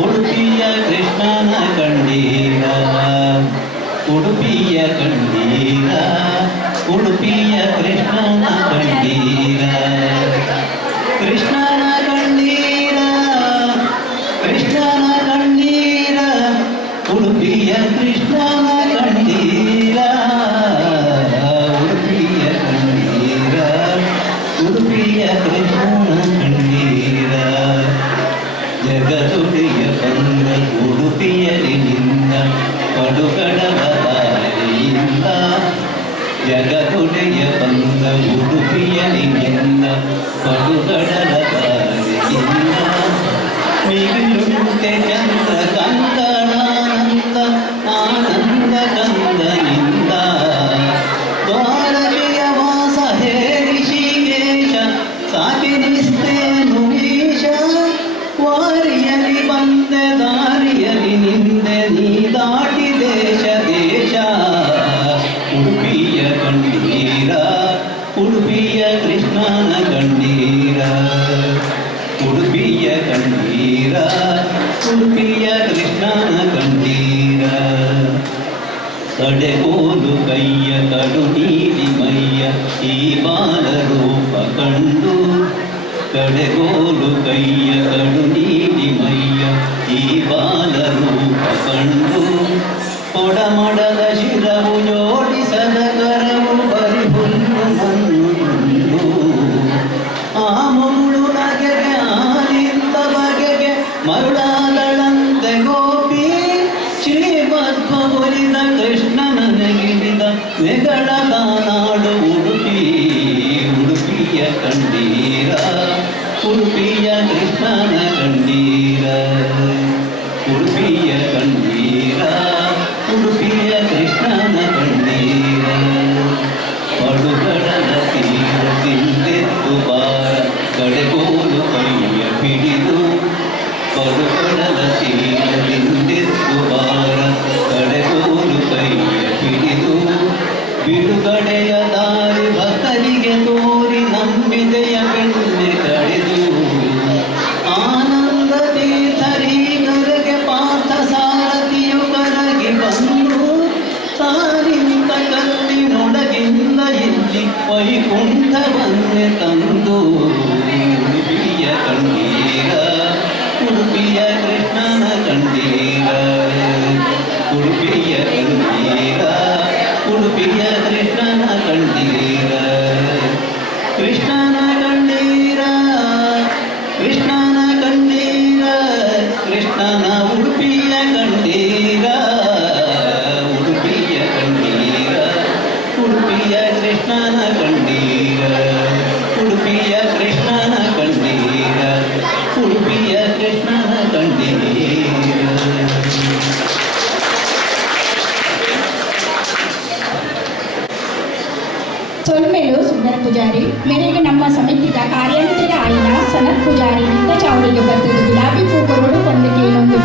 ಉಡುಪಿಯ ಕೃಷ್ಣನ ಕಂಡೀರ, ಉಡುಪಿಯ ಕಂಡೀರ, ಉಡುಪಿಯ ಕೃಷ್ಣನ ಕಂಡೀರ, ಕೃಷ್ಣನ ಕಂಡೀರ, ಕೃಷ್ಣನ ಕಂಡೀರ, ಉಡುಪಿಯ ಕೃಷ್ಣನ ಕಂಡೀರ, ಉಡುಪಿಯ ಕಂಡೀರ, ಉಡುಪಿಯ ಕೃಷ್ಣನ ಕಂಡೀರ. ಜಗದುಡಿಯ ಬಂದ ಉಡುಪಿಯಲ್ಲಿ ನಿಂದ ಪಡುಗಡವ ದಾರಿಯಿಂದ, ಜಗದುಡಿಯ ಬಂದ ಉಡುಪಿಯಲ್ಲಿ ನಿಂದ ಪಡುಗಡವ ದಾರಿಯಿಂದ, ಮಿಗಿಲುಂಟೆ ಚಂದ್ರ ಕಂದನಾನಂದ ಆನಂದ ಕಂದನಿಂದ, ದ್ವಾರಕೆಯ ವಾಸ ಹೇ ಋಷಿಕೇಶ ಸಾಕಿನಿಸ್ತೇನು ಈಶ, ವಾರಿಯಲಿ ಬಂದೆ ದಾರಿಯಲಿ ನಿಂದೆ ನೀ ದಾಟಿ ದೇಶ ದೇಶ. ಉಡುಪಿಯ ಕಂಡೀರ, ಉಡುಪಿಯ ಕೃಷ್ಣನ ಕಂಡೀರ, ಉಡುಪಿಯ ಕಂಡೀರ, ಉಡುಪಿಯ ಕೃಷ್ಣನ ಕಂಡೀರ. ಕಡೆಗೋಲು ಕೈಯ ಕಡು ನೀಲಿ ಮೈಯ ಈ ಬಾಲರೂಪ ಕಂಡು, ಕಡೆಗೋಲು ಕೈಯ ಕಡು ನೀಲಿ ಮೈಯ ಈ ಬಾಲರೂಪ ಕಂಡು, ಕೊಡಮಡದ ಶಿರವು ಜೋಡಿಸದ ಕರವು ಬರಿ ಹುಲ್ಲು ಮಣ್ಣು, ಆ ಮುಗುಳು ನಗೆಗೆ ಆನಿಂದ ಬಗೆಗೆ ಮರುಳಾದಳಂತೆ ಗೋಪಿ, ಶ್ರೀಮಧ್ವ ಒಲಿದ ಕೃಷ್ಣನ ನೆಗಿಡಿದ ನೆಗಳದ ನಾಡು ಉಡುಪಿ. ಉಡುಪಿಯ ಕಂಡೀರ, ಉಡುಪಿಯ ಕೃಷ್ಣನ ಕಂಡೀರ, ಉಡುಪಿಯ ಕಂಡೀರ, ಉಡುಪಿಯ ಕೃಷ್ಣನ ಕಂಡೀರ. ಪಡುಗಡಲ ತೀರ ತಿಂದೆದ್ದು ಬಾರ ಕಡೆಗೋಲು ಕೈಯ ಹಿಡಿದು, ಪಡುಗಡಲ ತೀರ ತಿಂದೆದ್ದು ಬಾರ ಕಡೆಗೋಲು ಕೈಯ ಹಿಡಿದು, ಬಿಡುಗಡೆಯ ದಾರಿ ಭಕ್ತರಿಗೆ ತೋರಿ ನಂಬಿದೆಯ ಬೆಣ್ಣೆ ಕಳೆದು, ಆನಂದ ತೀರ್ಥರೀಕರಿಗೆ ಪಾರ್ಥ ಸಾರಥಿಯು ಕರಗಿ ಬಂದು, ತಾನಿಂದ ಕತ್ತಿನೊಳಗಿಂದ ಇಲ್ಲಿ ವೈಕುಂಠವನ್ನೇ ತಂದು. ಉಡುಪಿಯ ಕಂಡೀರ, ಉಡುಪಿಯ ಕೃಷ್ಣನ ಕಂಡೀರ, ಉಡುಪಿಯ ಕಂಡೀರ, ಉಡುಪಿಯ ಕೃಷ್ಣನ ಕಂಡೀರ, ಕೃಷ್ಣನ ಕಂಡೀರ, ಕೃಷ್ಣನ ಕಂಡೀರ, ಕೃಷ್ಣನ ಉಡುಪಿಯ ಕಂಡೀರ, ಉಡುಪಿಯ ಕಂಡೀರ, ಉಡುಪಿಯ ಕೃಷ್ಣನ ಕಂಡೀರ, ಉಡುಪಿಯ ಕೃಷ್ಣನ ಕಂಡೀರ, ಉಡುಪಿಯ ಕೃಷ್ಣನ ಕಂಡೀರ. ಸೊಲ್ಮೆಲು ಸುಂದರ್ ಪೂಜಾರಿ ಮೇರೆಗೆ ನಮ್ಮ ಸಮಿತಿಯ ಕಾರ್ಯಾಂತರ ಆಯ್ದ ಸನತ್ ಪೂಜಾರಿ ನಿಂದ ಚಾವಡಿಗೆ ಬರ್ತದೆ ಗುಲಾಬಿ ಪೂ ಕೊರಡು ಕೊಂದು ಕೇಳೊಂದು